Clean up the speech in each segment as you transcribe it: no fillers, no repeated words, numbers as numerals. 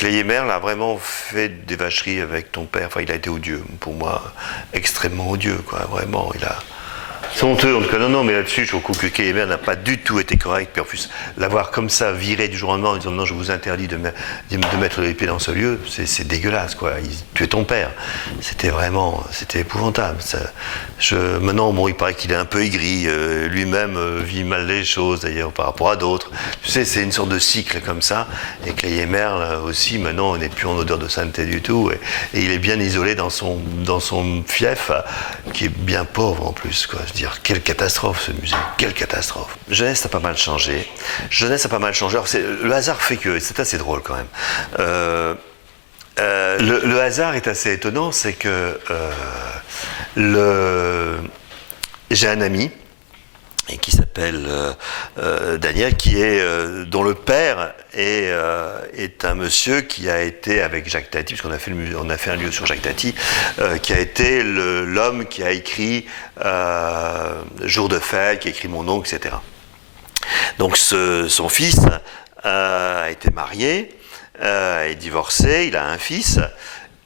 Cléimer a vraiment fait des vacheries avec ton père. Enfin, il a été odieux, pour moi, extrêmement odieux, quoi. Vraiment, il a. C'est honteux, en tout cas, non, mais là-dessus, je trouve que Cléimer n'a pas du tout été correct. Puis en plus, l'avoir comme ça viré du jour au lendemain en disant non, je vous interdis de mettre l'épée dans ce lieu, c'est dégueulasse, quoi. Tu es ton père. C'était épouvantable. Maintenant, bon, il paraît qu'il est un peu aigri. Lui-même vit mal les choses, d'ailleurs, par rapport à d'autres. Tu sais, c'est une sorte de cycle comme ça. Et Cléimer, là aussi, maintenant, n'est plus en odeur de sainteté du tout. Et il est bien isolé dans son fief, qui est bien pauvre en plus, quoi. Je veux dire, quelle catastrophe ce musée, quelle catastrophe. Jeunesse a pas mal changé. Alors, le hasard fait que, c'est assez drôle quand même. Le hasard est assez étonnant, c'est que j'ai un ami qui s'appelle Daniel, dont le père est un monsieur qui a été avec Jacques Tati, puisqu'on a fait un lieu sur Jacques Tati, qui a été l'homme qui a écrit Jour de fête, qui a écrit Mon oncle, etc. Donc son fils a été marié, est divorcé, il a un fils.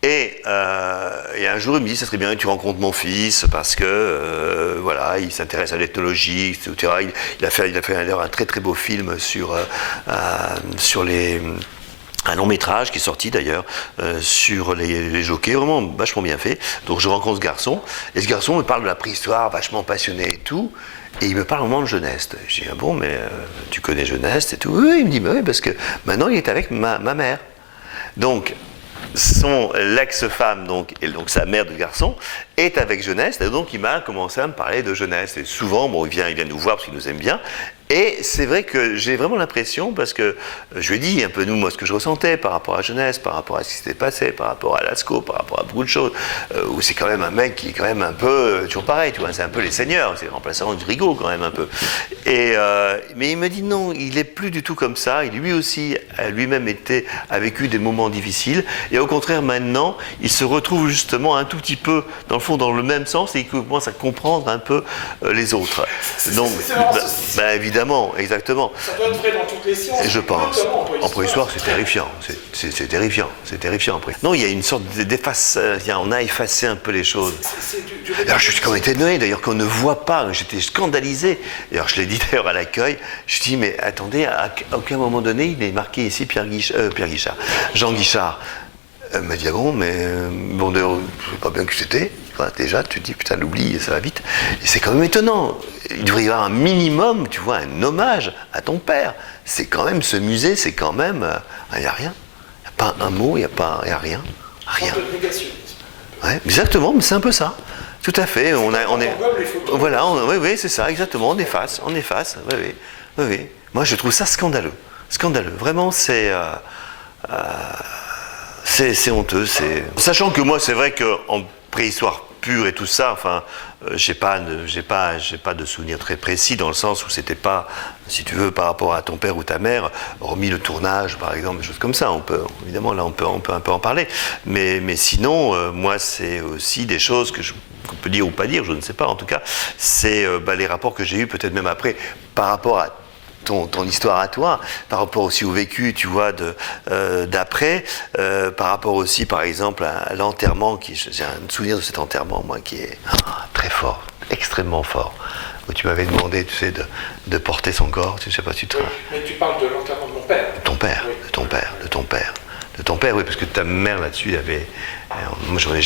Et un jour, il me dit, ça serait bien que tu rencontres mon fils, parce que, voilà, il s'intéresse à l'ethnologie, etc. Il a fait un très très beau film sur un long métrage qui est sorti d'ailleurs, sur les jockeys, vraiment vachement bien fait. Donc je rencontre ce garçon, et ce garçon me parle de la préhistoire, vachement passionné et tout. Et il me parle au moment de Geneste. Je dis, ah bon, mais tu connais Geneste et tout? Oui, il me dit, bah oui, parce que maintenant il est avec ma mère. Donc, l'ex-femme, et donc sa mère de garçon, est avec Geneste, et donc il m'a commencé à me parler de Geneste. Et souvent, bon, il vient nous voir parce qu'il nous aime bien. Et c'est vrai que j'ai vraiment l'impression, parce que je lui ai dit un peu moi ce que je ressentais par rapport à Geneste, par rapport à ce qui s'était passé, par rapport à Lascaux, par rapport à beaucoup de choses, où c'est quand même un mec qui est quand même un peu, toujours pareil, tu vois, c'est un peu les seigneurs, c'est le remplaçant du Rigaud quand même un peu. Mais il me dit non, il est plus du tout comme ça, il lui aussi, lui-même a vécu des moments difficiles, et au contraire maintenant, il se retrouve justement un tout petit peu, dans le fond, dans le même sens, et il commence à comprendre un peu les autres. Donc, évidemment, exactement. Ça doit être vrai dans toutes les sciences. Je pense. En préhistoire, c'est terrifiant. C'est terrifiant. C'est terrifiant. Non, il y a une sorte on a effacé un peu les choses. Alors, je suis quand même étonné, d'ailleurs, qu'on ne voit pas. J'étais scandalisé. Alors, je l'ai dit d'ailleurs à l'accueil. Je dis, mais attendez, à aucun moment donné, il est marqué ici Jean Guichard. Elle m'a dit, ah bon, mais bon, d'ailleurs, je ne sais pas bien que c'était. Enfin, déjà, tu te dis, putain, l'oubli, ça va vite. Et c'est quand même étonnant. Il devrait y avoir un minimum, tu vois, un hommage à ton père. C'est quand même, ce musée, c'est quand même, il n'y a rien. Il n'y a pas un mot, il n'y a rien. Rien. Un peu de négationnisme. Ouais, exactement, mais c'est un peu ça. Tout à fait. Voilà, oui, c'est ça, exactement. On efface. Oui. Moi, je trouve ça scandaleux. Vraiment, c'est honteux. Sachant que moi, c'est vrai qu'en préhistoire pure et tout ça, enfin, j'ai pas de souvenir très précis, dans le sens où c'était pas, si tu veux, par rapport à ton père ou ta mère, hormis le tournage, par exemple, des choses comme ça. Évidemment, là, on peut un peu en parler. Mais sinon, moi, c'est aussi des choses qu'on peut dire ou pas dire, je ne sais pas. En tout cas, c'est les rapports que j'ai eus, peut-être même après, par rapport à ton histoire à toi, par rapport aussi au vécu, tu vois, d'après, par rapport aussi, par exemple, à l'enterrement, j'ai un souvenir de cet enterrement, moi, qui est très fort, extrêmement fort, où tu m'avais demandé, tu sais, de porter son corps, je ne sais pas si tu te rappelles. Mais tu parles de l'enterrement de mon père. De ton père, oui, parce que ta mère, là-dessus, moi, je n'en ai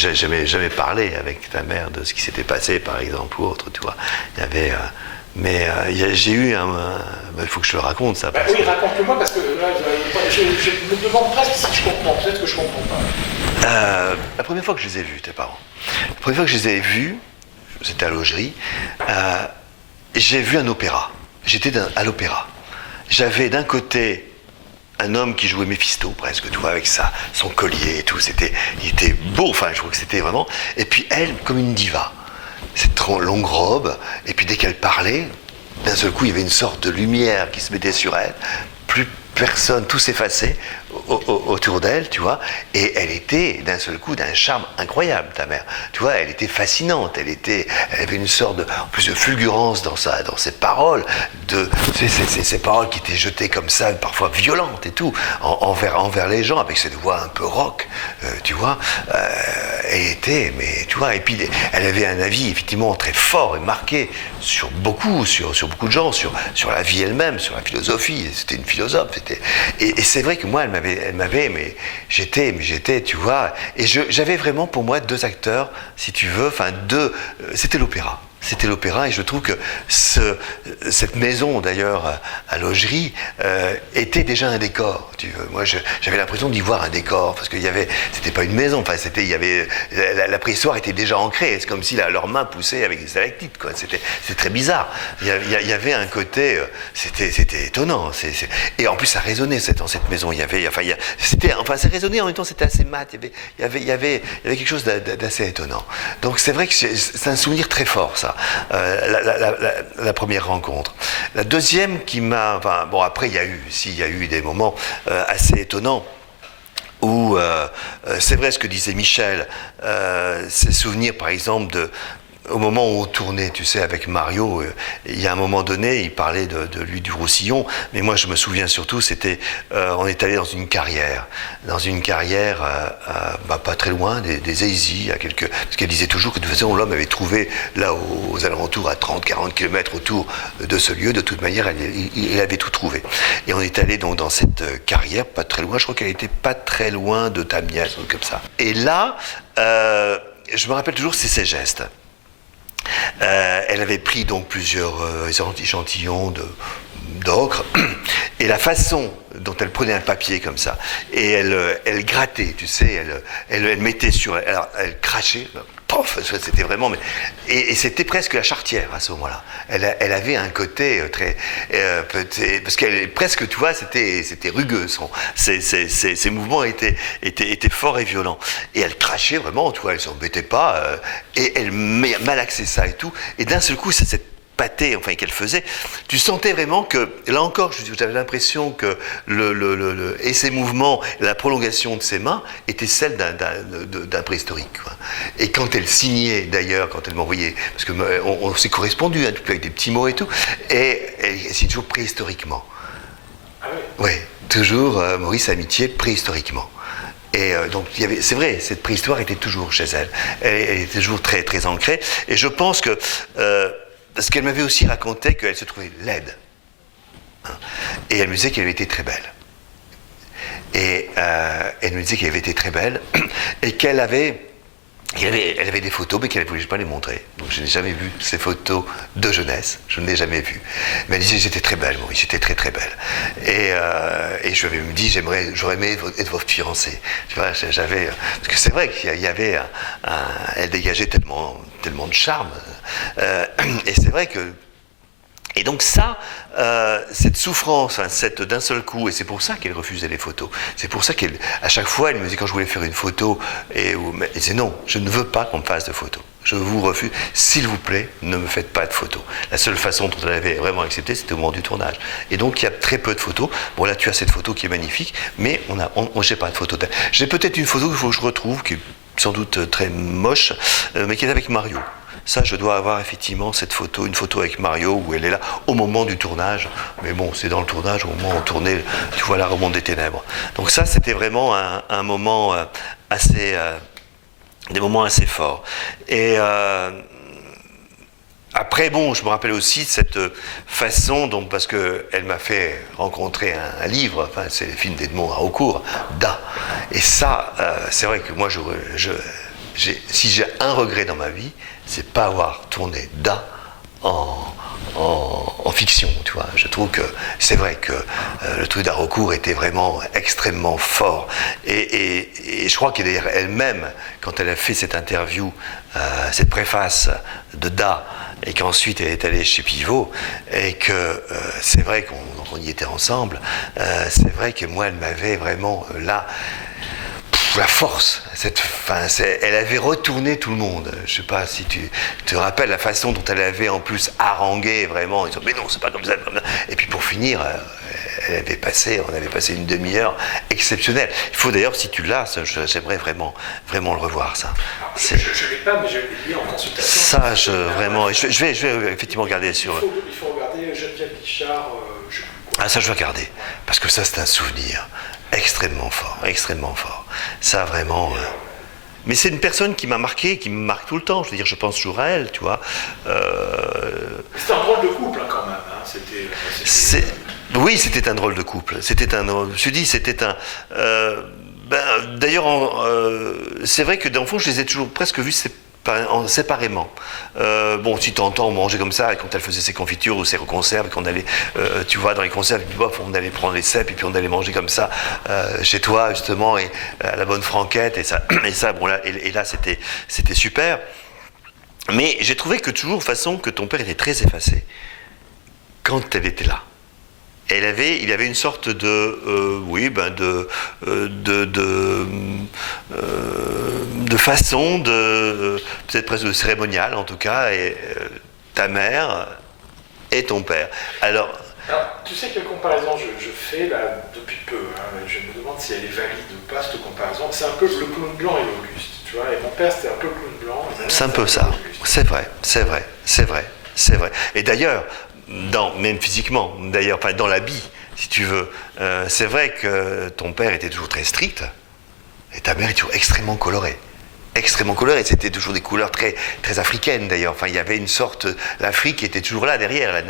jamais parlé avec ta mère de ce qui s'était passé, par exemple, ou autre, tu vois. Il y avait... Mais j'ai eu il faut que je le raconte, ça. Oui, raconte-le-moi, parce que là, je me demande presque si je comprends. Peut-être que je comprends pas. La première fois que je les ai vus, tes parents, c'était à l'Augerie, j'ai vu un opéra. J'étais à l'opéra. J'avais d'un côté un homme qui jouait Méphisto, presque, tu vois, avec son collier et tout. Il était beau, enfin, je trouve que c'était vraiment... Et puis elle, comme une diva. Cette longue robe, et puis dès qu'elle parlait, d'un seul coup, il y avait une sorte de lumière qui se mettait sur elle, plus personne, tout s'effaçait, autour d'elle, tu vois, et elle était d'un seul coup d'un charme incroyable, ta mère. Tu vois, elle était fascinante, elle avait une sorte en plus de fulgurance dans ses paroles, ces paroles qui étaient jetées comme ça, parfois violentes et tout, envers les gens, avec cette voix un peu rock, tu vois. Elle était, mais tu vois, et puis elle avait un avis effectivement très fort et marqué sur beaucoup de gens, sur la vie elle-même, sur la philosophie. C'était une philosophe. Et c'est vrai que moi, elle m'avait, mais j'étais, tu vois, et j'avais vraiment pour moi deux acteurs, si tu veux, c'était l'opéra. C'était l'opéra, et je trouve que cette maison, d'ailleurs, à Logerie, était déjà un décor. Tu veux. Moi, j'avais l'impression d'y voir un décor, parce qu'il y avait, c'était pas une maison, enfin, la préhistoire était déjà ancrée. C'est comme si leurs mains poussaient avec des stalactites, quoi. C'était très bizarre. Il y avait un côté, c'était étonnant. Et en plus, ça résonnait dans cette maison. Ça résonnait en même temps, c'était assez mat. Il y avait quelque chose d'assez étonnant. Donc, c'est vrai que c'est un souvenir très fort, ça. La première rencontre. La deuxième qui m'a... bon, après, il y a eu des moments assez étonnants où, c'est vrai ce que disait Michel, ces souvenirs, par exemple, au moment où on tournait, tu sais, avec Mario, il y a un moment donné, il parlait de lui du Roussillon, mais moi je me souviens surtout, on est allé dans une carrière, pas très loin des Aisy, parce qu'elle disait toujours que de toute façon l'homme avait trouvé là aux alentours, à 30-40 km autour de ce lieu, de toute manière il avait tout trouvé. Et on est allé donc dans cette carrière, pas très loin, je crois qu'elle était pas très loin de Tamias, comme ça. Et là, je me rappelle toujours ces gestes. Elle avait pris donc plusieurs échantillons d'ocre, et la façon dont elle prenait un papier comme ça, et elle grattait, tu sais, elle mettait elle crachait, pof, c'était vraiment, et c'était presque la Charretière à ce moment-là. Elle avait un côté très, parce qu'elle presque, tu vois, c'était rugueux, ses mouvements étaient forts et violents, et elle crachait vraiment, tu vois, elle s'embêtait pas, et elle malaxait ça et tout, et d'un seul coup, cette pâté, enfin, qu'elle faisait, tu sentais vraiment que, là encore, j'avais l'impression que et ses mouvements, la prolongation de ses mains, était celle d'un préhistorique, quoi. Et quand elle signait, d'ailleurs, quand elle m'envoyait, parce qu'on s'est correspondu, hein, avec des petts mots et tout, et elle signait toujours préhistoriquement. Ah oui. Oui, toujours Maurice Amitié, préhistoriquement. Et donc, c'est vrai, cette préhistoire était toujours chez elle. Elle était toujours très, très ancrée. Et je pense que... parce qu'elle m'avait aussi raconté qu'elle se trouvait laide. Hein, et elle me disait qu'elle avait été très belle. Et elle me disait qu'elle avait été très belle et elle avait des photos, mais qu'elle ne voulait pas les montrer. Donc je n'ai jamais vu ces photos de jeunesse, je ne l'ai jamais vues. Mais elle disait j'étais très belle, Maurice, j'étais très très belle. Et je lui avais dit j'aurais aimé être votre fiancée. Tu vois, parce que c'est vrai qu'il y avait elle dégageait tellement de charme. Et c'est vrai que... Et donc ça, cette souffrance, d'un seul coup, et c'est pour ça qu'elle refusait les photos. C'est pour ça qu'à chaque fois, elle me disait quand je voulais faire une photo, elle disait non, je ne veux pas qu'on me fasse de photos. Je vous refuse, s'il vous plaît, ne me faites pas de photos. La seule façon dont elle avait vraiment accepté, c'était au moment du tournage. Et donc il y a très peu de photos. Bon là, tu as cette photo qui est magnifique, mais on n'a pas de photo d'elle. J'ai peut-être une photo qu'il faut que je retrouve, qui est sans doute très moche, mais qui est avec Mario. Ça, je dois avoir effectivement cette photo, une photo avec Mario où elle est là au moment du tournage. Mais bon, c'est dans le tournage, au moment où on tournait, tu vois, la remonte des ténèbres. Donc ça, c'était vraiment un moment des moments assez forts. Et après, bon, je me rappelle aussi de cette façon, donc, parce qu'elle m'a fait rencontrer un livre, enfin, c'est le film d'Edmond Haraucourt, Da. Et ça, c'est vrai que moi, si j'ai un regret dans ma vie, c'est pas avoir tourné Da en fiction, tu vois. Je trouve que c'est vrai que le truc d'Haraucourt était vraiment extrêmement fort. Et je crois qu'elle elle-même, quand elle a fait cette interview, cette préface de Da, et qu'ensuite elle est allée chez Pivot, et que c'est vrai qu'on y était ensemble, c'est vrai que moi, elle m'avait vraiment là... la force, elle avait retourné tout le monde. Je ne sais pas si tu te rappelles la façon dont elle avait en plus harangué vraiment, en disant mais non, c'est pas comme ça. Et puis pour finir, on avait passé une demi-heure exceptionnelle. Il faut d'ailleurs, si tu l'as, j'aimerais vraiment le revoir, ça. Je ne l'ai pas, mais je l'ai mis en consultation. Ça, je vais effectivement regarder sur... Il faut regarder Geneviève Guichard, je sais plus quoi. Ah, ça, je vais regarder. Parce que ça, c'est un souvenir extrêmement fort, extrêmement fort. Ça, vraiment... Mais c'est une personne qui m'a marqué, qui me marque tout le temps. Je veux dire, je pense toujours à elle, tu vois. C'était un drôle de couple, hein, quand même. Hein. Oui, c'était un drôle de couple. Je me suis dit, c'était un... d'ailleurs, c'est vrai que d'enfant, je les ai toujours presque vus séparément. Bon, si t'entends manger comme ça, et quand elle faisait ses confitures ou ses conserves, qu'on allait, tu vois, dans les conserves, puis, bof, on allait prendre les cèpes, et puis on allait manger comme ça, chez toi, justement, et à la bonne franquette, et ça, bon, là, et là, c'était super. Mais j'ai trouvé que toujours, façon, que ton père était très effacé quand elle était là. Il avait une sorte de façon, peut-être presque de cérémoniale en tout cas, et ta mère et ton père. Alors, tu sais quelle comparaison je fais là depuis peu, hein, je me demande si elle est valide ou pas cette comparaison. C'est un peu le clown blanc et l'Auguste, tu vois, et mon père c'était un peu le clown blanc. C'est un peu ça, c'est vrai. Et d'ailleurs, même physiquement, d'ailleurs, dans l'habit, si tu veux, c'est vrai que ton père était toujours très strict, et ta mère était toujours extrêmement colorée, et c'était toujours des couleurs très, très africaines d'ailleurs. Enfin, il y avait une sorte, l'Afrique était toujours là derrière.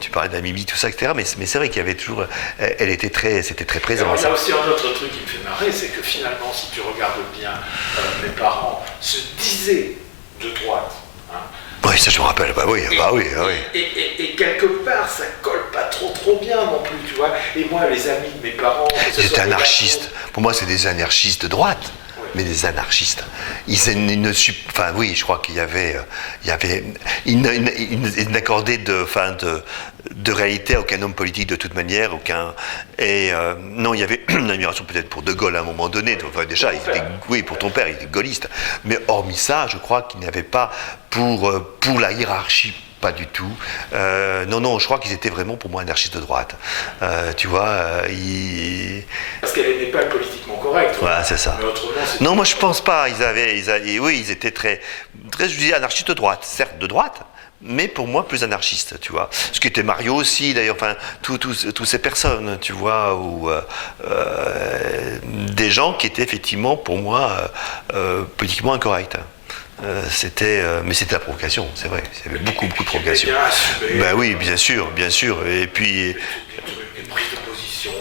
Tu parlais de la Namibie, tout ça, etc. Mais c'est vrai qu'il y avait toujours, c'était très présent. Il y a aussi un autre truc qui me fait marrer, c'est que finalement, si tu regardes bien, mes parents se disaient de droite. Hein, oui, ça je me rappelle, oui. Et quelque part, ça colle pas trop bien non plus, tu vois. Et moi, les amis de mes parents... Ils étaient anarchistes. Pour moi, c'est des anarchistes de droite, mais des anarchistes. Enfin, oui, je crois qu'il y avait... Ils n'accordaient de réalité à aucun homme politique de toute manière, non, il y avait une admiration peut-être pour De Gaulle à un moment donné. Enfin, déjà, pour ton père, il était gaulliste. Mais hormis ça, je crois qu'il n'y avait pas pour la hiérarchie, pas du tout. Non, je crois qu'ils étaient vraiment pour moi anarchistes de droite. Tu vois, Parce qu'elle n'était pas politiquement correcte. Voilà, c'est ça. Mais autrement, non, moi je pense pas. Ils étaient très, je dis anarchistes de droite, certes de droite, mais pour moi plus anarchiste, tu vois. Ce qui était Mario aussi, d'ailleurs, enfin, toutes ces personnes, tu vois, ou des gens qui étaient effectivement, pour moi, politiquement incorrects. Mais c'était la provocation, c'est vrai. Il y avait beaucoup de provocation. Ben oui, bien sûr. Et puis... Une prise de position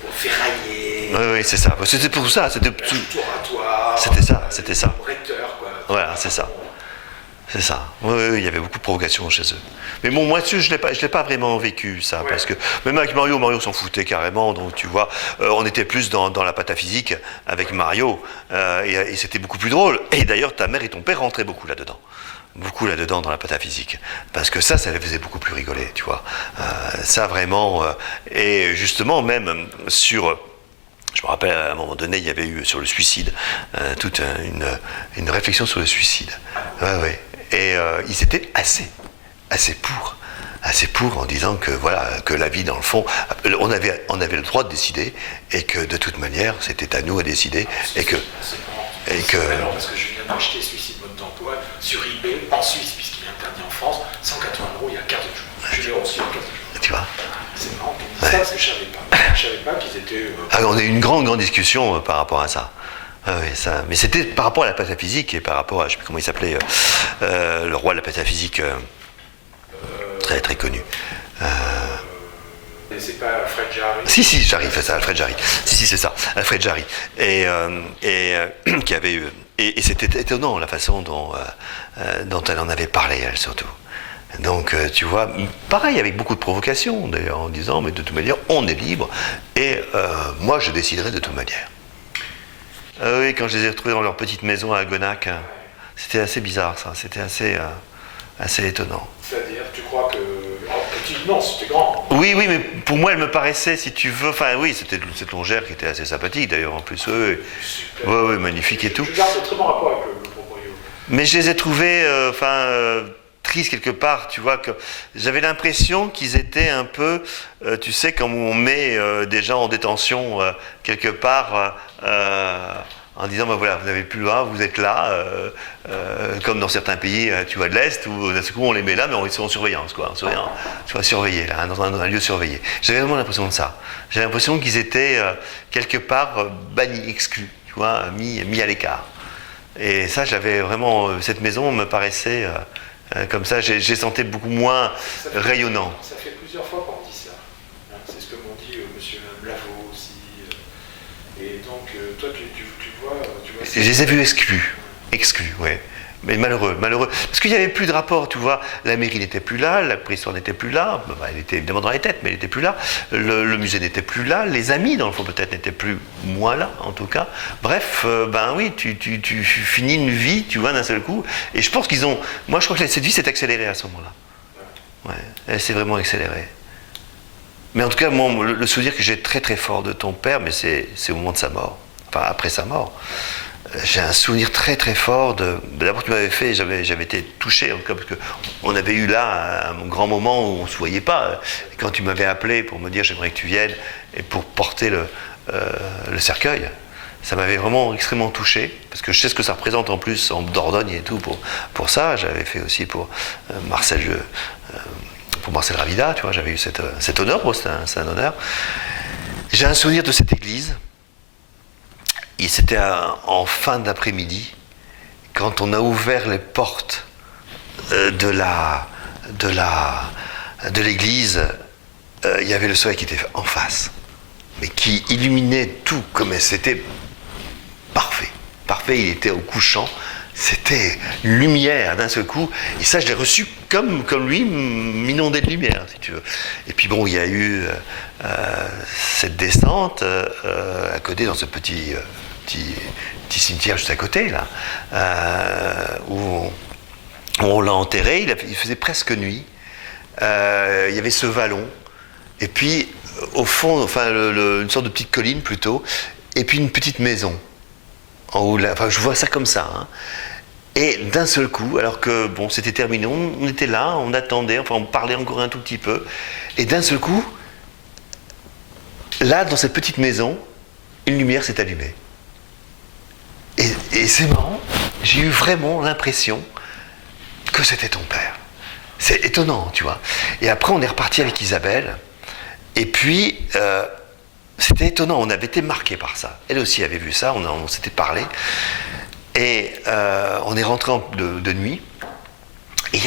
pour ferrailler. Oui, c'est ça. C'était pour ça. C'était ça. Recteur, quoi. Voilà, c'est ça. C'est ça. Oui, il y avait beaucoup de provocations chez eux. Mais bon, moi, je l'ai pas vraiment vécu, ça, parce que même avec Mario s'en foutait carrément, donc tu vois, on était plus dans la pataphysique avec Mario, et c'était beaucoup plus drôle. Et d'ailleurs, ta mère et ton père rentraient beaucoup là-dedans dans la pataphysique, parce que ça les faisait beaucoup plus rigoler, tu vois. Ça vraiment, et justement, même sur... Je me rappelle, à un moment donné, il y avait eu sur le suicide, toute une réflexion sur le suicide. Ouais. Et ils étaient assez pour en disant que voilà, que la vie dans le fond, on avait le droit de décider et que de toute manière c'était à nous à décider et que parce que je viens d'acheter Suicide mode d'emploi sur eBay en Suisse puisqu'il est interdit en France, 180 € il y a 15 jours. Je l'ai reçu en 15 jours. Tu vois. C'est marrant qu'on dise ça parce que je savais pas qu'ils étaient. On a eu une grande discussion par rapport à ça. Mais c'était par rapport à la pataphysique et par rapport à, je ne sais plus comment il s'appelait, le roi de la pataphysique, très très connu. C'est pas Alfred Jarry. Si, Jarry fait ça, Alfred Jarry. Si, c'est ça, Alfred Jarry. Et qui avait eu. Et c'était étonnant la façon dont elle en avait parlé, elle surtout. Donc, tu vois, pareil, avec beaucoup de provocation, d'ailleurs, en disant, mais de toute manière, on est libre, et moi, je déciderai de toute manière. Oui, quand je les ai retrouvés dans leur petite maison à Gonac, c'était assez bizarre, ça, c'était assez étonnant. C'est-à-dire, tu crois que... Petite, non, c'était grand. Oui, mais pour moi, elle me paraissait, si tu veux, enfin oui, c'était cette longère qui était assez sympathique, d'ailleurs, en plus, oui, magnifique et tout. Je garde de très bon rapport avec le proprio. Mais je les ai trouvés, triste quelque part, tu vois, que j'avais l'impression qu'ils étaient un peu, tu sais, comme on met des gens en détention quelque part, en disant, ben voilà, vous n'avez plus le droit, vous êtes là, comme dans certains pays, tu vois, de l'Est, où d'un coup on les met là, mais ils sont en surveillance, quoi, tu vois, surveillés, là, dans un lieu surveillé. J'avais vraiment l'impression de ça. J'avais l'impression qu'ils étaient quelque part bannis, exclus, tu vois, mis à l'écart. Et ça, j'avais vraiment, cette maison me paraissait comme ça, j'ai senti beaucoup moins rayonnant. Ça fait plusieurs fois qu'on dit ça. Hein, c'est ce que m'ont dit monsieur Lavaux aussi. Et donc, toi, tu vois... Je les ai vus exclus, ouais. Mais malheureux. Parce qu'il n'y avait plus de rapport, tu vois. La mairie n'était plus là, la préhistoire n'était plus là. Bah, elle était évidemment dans les têtes, mais elle n'était plus là. Le musée n'était plus là. Les amis, dans le fond, peut-être n'étaient plus moins là, en tout cas. Bref, ben oui, tu finis une vie, tu vois, d'un seul coup. Et je pense qu'ils ont... Moi, je crois que cette vie s'est accélérée à ce moment-là. Ouais, elle s'est vraiment accélérée. Mais en tout cas, moi, le souvenir que j'ai très très fort de ton père, mais c'est au moment de sa mort. Enfin, après sa mort. J'ai un souvenir très très fort de... D'abord, tu m'avais fait, j'avais été touché, en tout cas, parce qu'on avait eu là un grand moment où on ne se voyait pas. Et quand tu m'avais appelé pour me dire j'aimerais que tu viennes et pour porter le cercueil, ça m'avait vraiment extrêmement touché, parce que je sais ce que ça représente en plus en Dordogne et tout pour ça. J'avais fait aussi pour Marcel Ravida, tu vois, j'avais eu cet honneur, c'est un honneur. J'ai un souvenir de cette église. Et c'était en fin d'après-midi, quand on a ouvert les portes de l'église, il y avait le soleil qui était en face, mais qui illuminait tout, comme c'était parfait. Parfait, il était au couchant, c'était une lumière d'un seul coup, et ça je l'ai reçu comme lui, m'inonder de lumière, si tu veux. Et puis bon, il y a eu cette descente à côté, dans ce petit cimetière juste à côté, là, où on l'a enterré. Il faisait presque nuit. Il y avait ce vallon, et puis au fond, enfin une sorte de petite colline plutôt, et puis une petite maison en haut là. Enfin, je vois ça comme ça. Hein. Et d'un seul coup, alors que bon, c'était terminé, on était là, on attendait, enfin on parlait encore un tout petit peu, et d'un seul coup, là, dans cette petite maison, une lumière s'est allumée. Et c'est marrant, j'ai eu vraiment l'impression que c'était ton père. C'est étonnant, tu vois. Et après, on est reparti avec Isabelle. Et puis, c'était étonnant, on avait été marqués par ça. Elle aussi avait vu ça, on s'était parlé. Et on est rentré de nuit. Et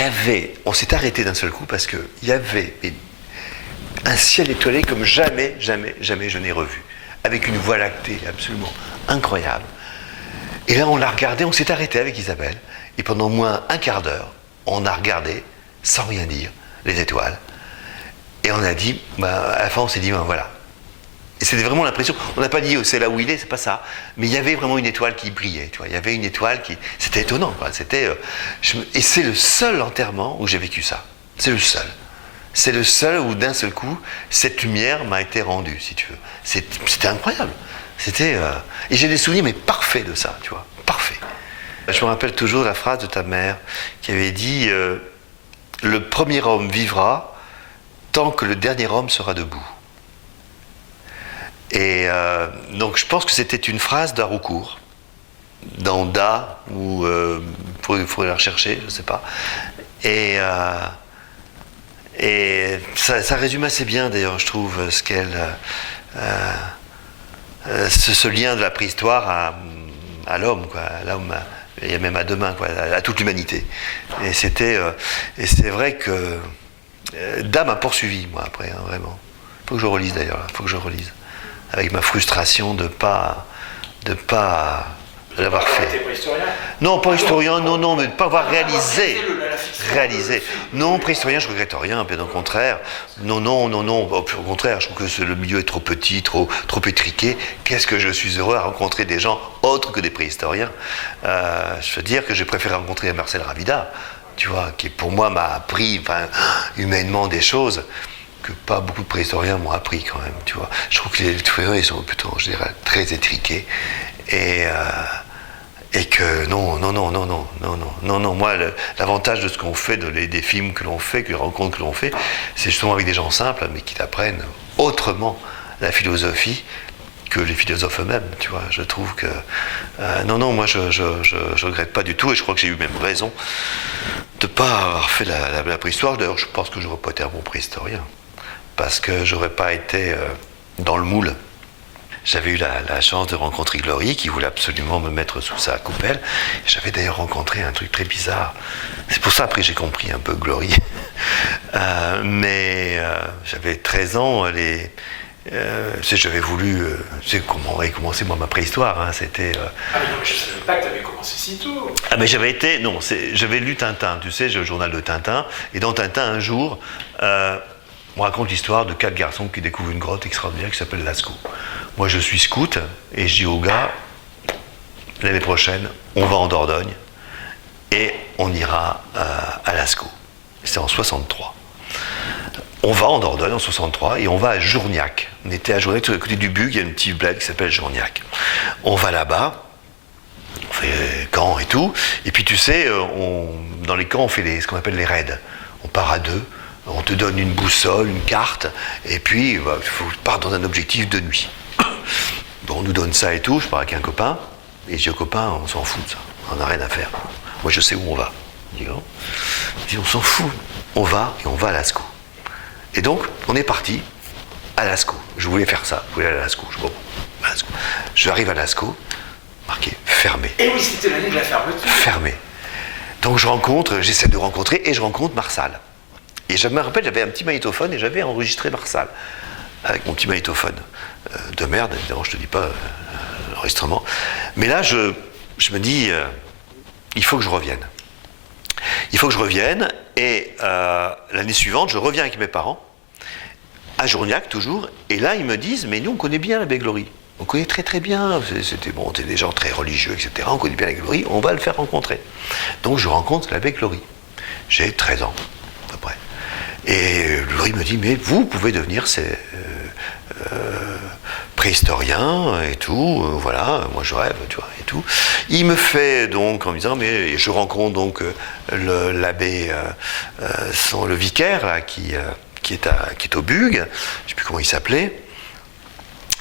on s'est arrêté d'un seul coup parce qu'il y avait un ciel étoilé comme jamais je n'ai revu. Avec une voie lactée absolument incroyable. Et là, on l'a regardé, on s'est arrêté avec Isabelle, et pendant au moins un quart d'heure, on a regardé, sans rien dire, les étoiles. Et on a dit, à la fin, on s'est dit, voilà. Et c'était vraiment l'impression, on n'a pas dit, c'est là où il est, c'est pas ça. Mais il y avait vraiment une étoile qui brillait, tu vois. Il y avait une étoile qui... C'était étonnant, quoi. Et c'est le seul enterrement où j'ai vécu ça. C'est le seul. C'est le seul où, d'un seul coup, cette lumière m'a été rendue, si tu veux. C'était incroyable. Et j'ai des souvenirs, mais parfaits de ça, tu vois, parfaits. Je me rappelle toujours la phrase de ta mère qui avait dit le premier homme vivra tant que le dernier homme sera debout. Et donc je pense que c'était une phrase d'Haraucourt, dans Da, ou il faudrait la rechercher, je ne sais pas. Et ça résume assez bien, d'ailleurs, je trouve, ce qu'elle... ce lien de la préhistoire à l'homme, quoi, à l'homme, et même à demain, quoi, à toute l'humanité. Et et c'est vrai que Dame m'a poursuivi, moi, après, hein, vraiment. Il faut que je relise, d'ailleurs, il faut que je relise. Avec ma frustration de pas l'avoir fait. T'es pas historien ? Non, pas historien, non, mais de ne pas avoir réalisé. Non, préhistorien, je ne regrette rien, bien au contraire. Non, au contraire, je trouve que le milieu est trop petit, trop étriqué. Qu'est-ce que je suis heureux à rencontrer des gens autres que des préhistoriens. Je veux dire que j'ai préféré rencontrer Marcel Ravida, tu vois, qui pour moi m'a appris, humainement, des choses que pas beaucoup de préhistoriens m'ont appris quand même, tu vois. Je trouve que les préhistoriens, ils sont plutôt, en général, très étriqués. Et Et que non, moi, l'avantage de ce qu'on fait, des films que l'on fait, des rencontres que l'on fait, c'est justement avec des gens simples, mais qui apprennent autrement la philosophie que les philosophes eux-mêmes, tu vois. Je trouve que... moi, je regrette pas du tout, et je crois que j'ai eu même raison de ne pas avoir fait la préhistoire. D'ailleurs, je pense que je n'aurais pas été un bon préhistorien, parce que j'aurais pas été dans le moule. J'avais eu la chance de rencontrer Glory, qui voulait absolument me mettre sous sa coupelle. J'avais d'ailleurs rencontré un truc très bizarre. C'est pour ça, après, j'ai compris un peu Glory. J'avais 13 ans, j'avais voulu... c'est comment avait commencé, moi, ma préhistoire. Hein, c'était... Ah mais non, mais je ne savais pas que tu avais commencé si tôt. Ah mais j'avais été... Non, j'avais lu Tintin, tu sais, j'ai le journal de Tintin. Et dans Tintin, un jour, on raconte l'histoire de 4 garçons qui découvrent une grotte extraordinaire qui s'appelle Lascaux. Moi, je suis scout, et je dis aux gars, l'année prochaine, on va en Dordogne, et on ira à Lascaux. C'est en 63. On va en Dordogne en 63, et on va à Journiac. On était à Journiac, à côté du Bug, il y a une petite bled qui s'appelle Journiac. On va là-bas, on fait camp et tout, et puis tu sais, dans les camps, on fait ce qu'on appelle les raids. On part à 2, on te donne une boussole, une carte, et puis il faut partir dans un objectif de nuit. Bon, on nous donne ça et tout, je pars avec un copain, et je dis au copain, on s'en fout de ça, on n'a rien à faire. Moi je sais où on va. Je dis, on s'en fout, on va à Lascaux. Et donc, on est parti à Lascaux. Je voulais faire ça, je voulais aller à Lascaux. Je arrive à Lascaux, marqué fermé. Et oui, c'était l'année de la fermeture. Fermé. Donc j'essaie de rencontrer, et je rencontre Marsal. Et je me rappelle, j'avais un petit magnétophone, et j'avais enregistré Marsal, avec mon petit magnétophone. De merde, évidemment, je te dis pas l'enregistrement. Mais là, je me dis, il faut que je revienne. Il faut que je revienne, et l'année suivante, je reviens avec mes parents, à Journiac toujours, et là, ils me disent, mais nous, on connaît bien l'abbé Glory. On connaît très très bien, c'était des gens très religieux, etc. On connaît bien l'abbé Glory, on va le faire rencontrer. Donc je rencontre l'abbé Glory. J'ai 13 ans, à peu près. Et Glory me dit, mais vous pouvez devenir préhistorien et tout, voilà, moi je rêve, tu vois, et tout. Il me fait donc, en me disant, mais je rencontre donc l'abbé, le vicaire, là, qui est au Bug, je ne sais plus comment il s'appelait,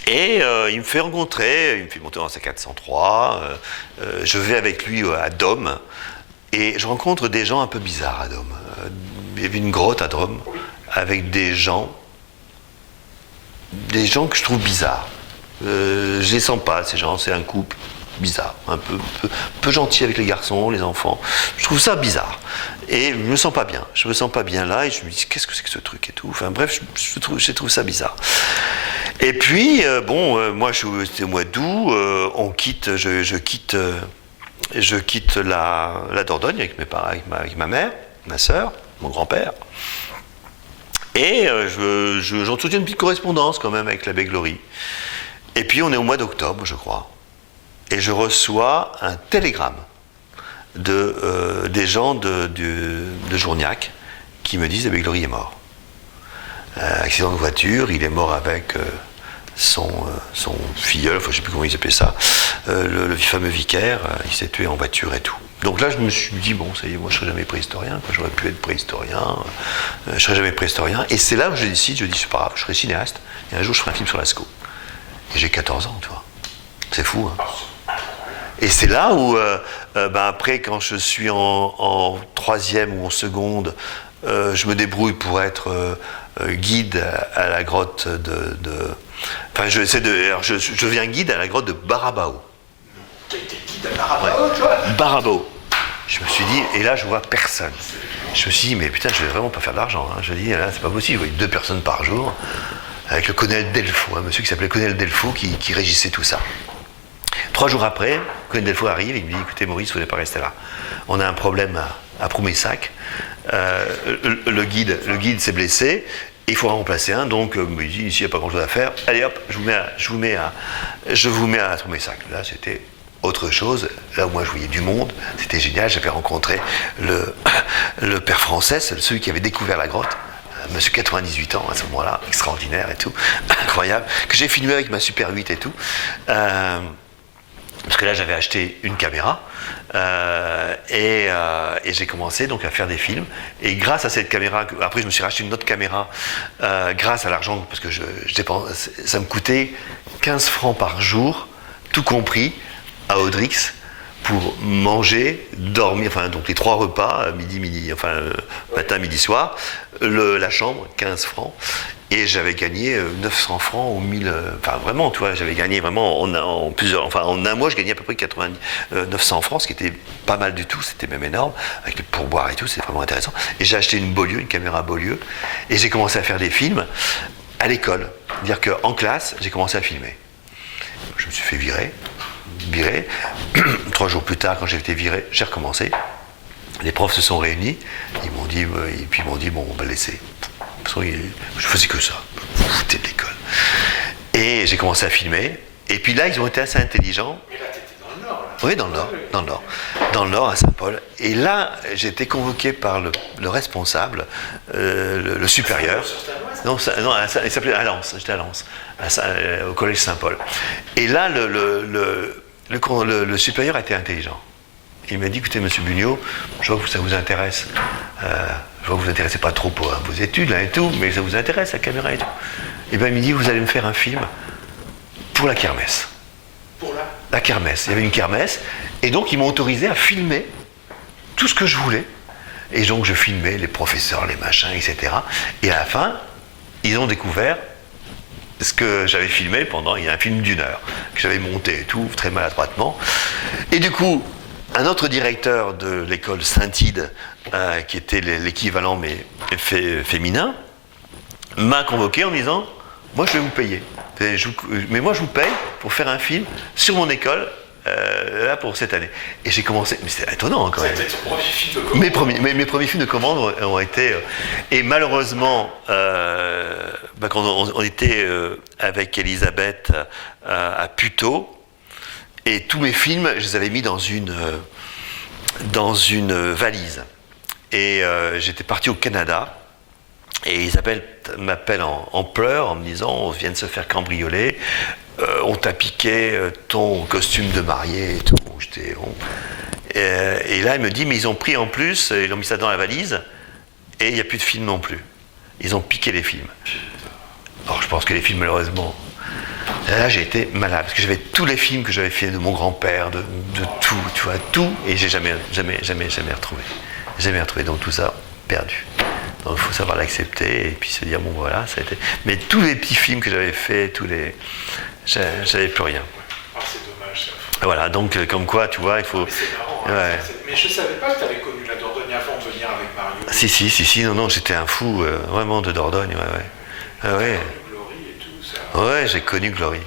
et il me fait rencontrer, il me fait monter dans sa 403, je vais avec lui à Dôme, et je rencontre des gens un peu bizarres à Dôme. Il y avait une grotte à Dôme, avec des gens que je trouve bizarres. Je les sens pas, ces gens, c'est un couple bizarre, un peu gentil avec les garçons, les enfants. Je trouve ça bizarre. Et je me sens pas bien là, et je me dis, qu'est-ce que c'est que ce truc et tout. Enfin bref, je trouve ça bizarre. Et puis, moi, c'était au mois d'août, je quitte la Dordogne avec mes parents, avec ma mère, ma soeur, mon grand-père. Et j'entretiens une petite correspondance quand même avec l'abbé Glory. Et puis on est au mois d'octobre, je crois. Et je reçois un télégramme des gens de Journiac qui me disent l'abbé Glory est mort. Accident de voiture, il est mort avec son filleul, enfin, je ne sais plus comment il s'appelait ça, le fameux vicaire, il s'est tué en voiture et tout. Donc là, je me suis dit, bon, ça y est, moi, je ne serai jamais préhistorien, quoi. J'aurais pu être préhistorien, je ne serai jamais préhistorien. Et c'est là où je décide, c'est pas grave, je serai cinéaste, et un jour, je ferai un film sur Lascaux. Et j'ai 14 ans, tu vois. C'est fou, hein. Et c'est là où, après, quand je suis en troisième ou en seconde, je me débrouille pour être guide à la grotte Enfin, je deviens guide à la grotte de Barabao. Tu étais guide à Barabao, toi ? Barabao. Je me suis dit, et là, je vois personne. Je me suis dit, mais putain, je vais vraiment pas faire d'argent. Hein. Je me dis, là, c'est pas possible. Je voyais 2 personnes par jour, avec le colonel Delfaux, un monsieur qui s'appelait colonel Delfaux, qui régissait tout ça. 3 jours après, le colonel Delfaux arrive, il me dit, écoutez, Maurice, vous ne voulez pas rester là. On a un problème à Proumessac. Le guide s'est blessé. Il faut en remplacer un, donc il dit, ici, il n'y a pas grand-chose à faire. Allez hop, je vous mets à Proumessac. Là, c'était autre chose. Là où moi, je voyais du monde. C'était génial. J'avais rencontré le père Français, celui qui avait découvert la grotte. Monsieur 98 ans, à ce moment-là, extraordinaire et tout. Incroyable. Que j'ai filmé avec ma Super 8 et tout. Parce que là, j'avais acheté une caméra et j'ai commencé donc à faire des films. Et grâce à cette caméra, après je me suis racheté une autre caméra grâce à l'argent, parce que ça me coûtait 15 francs par jour, tout compris, à Audrix, pour manger, dormir, enfin donc les 3 repas, matin, midi, soir, la chambre, 15 francs. Et j'avais gagné 900 francs ou 1000. Enfin, vraiment, tu vois, j'avais gagné vraiment en un mois, je gagnais à peu près 900 francs, ce qui était pas mal du tout, c'était même énorme, avec les pourboires et tout, c'était vraiment intéressant. Et j'ai acheté une caméra Beaulieu, et j'ai commencé à faire des films à l'école. C'est-à-dire qu'en classe, j'ai commencé à filmer. Je me suis fait virer. 3 jours plus tard, quand j'ai été viré, j'ai recommencé. Les profs se sont réunis, ils m'ont dit, bon, on va laisser. Je faisais que ça, je me foutais de l'école. Et j'ai commencé à filmer, et puis là, ils ont été assez intelligents. Mais là, t'étais dans le Nord, là. Oui, dans le Nord, à Saint-Paul. Et là, j'ai été convoqué par le responsable, le supérieur. Non, il s'appelait à Lens, j'étais à Lens, au collège Saint-Paul. Et là, le supérieur était intelligent. Il m'a dit, écoutez, monsieur Bugnot, je vois que ça vous intéresse. Je vois que vous ne vous intéressez pas trop pour vos études là, et tout, mais ça vous intéresse, la caméra et tout. Et bien, il me dit, vous allez me faire un film pour la kermesse. Pour la kermesse. Il y avait une kermesse, et donc ils m'ont autorisé à filmer tout ce que je voulais. Et donc je filmais les professeurs, les machins, etc. Et à la fin, ils ont découvert ce que j'avais filmé il y a un film d'1 heure, que j'avais monté et tout, très maladroitement. Et du coup, un autre directeur de l'école Saint-Ide, qui était l'équivalent mais féminin, m'a convoqué en me disant, moi je vais vous payer. Mais moi je vous paye pour faire un film sur mon école, là pour cette année. Et j'ai commencé, mais c'était étonnant quand même. C'était ton premier film de commande. Mes premiers films de commande ont été... et malheureusement, quand on était avec Elisabeth à Puteaux, et tous mes films, je les avais mis dans une valise. Et j'étais parti au Canada, et Elisabeth m'appelle en pleurs en me disant, on vient de se faire cambrioler, on t'a piqué ton costume de mariée et tout. J'étais rond. Et là, elle me dit, mais ils ont pris en plus, ils ont mis ça dans la valise, et il n'y a plus de films non plus. Ils ont piqué les films. Alors je pense que les films, malheureusement... Là, j'ai été malade, parce que j'avais tous les films que j'avais fait de mon grand-père, de tout, tu vois, tout, et j'ai jamais retrouvé. Jamais retrouvé, donc tout ça, perdu. Donc il faut savoir l'accepter, et puis se dire, bon voilà, ça a été... Mais tous les petits films que j'avais faits, j'avais plus rien. Ah, c'est dommage, ça. Voilà, donc comme quoi, tu vois, il faut... Mais c'est marrant, hein, ouais. Mais je savais pas que tu avais connu la Dordogne avant de venir avec Mario. Si, non, j'étais un fou, vraiment, de Dordogne, ouais. Glory et tout, ça. Ouais, j'ai connu Glory.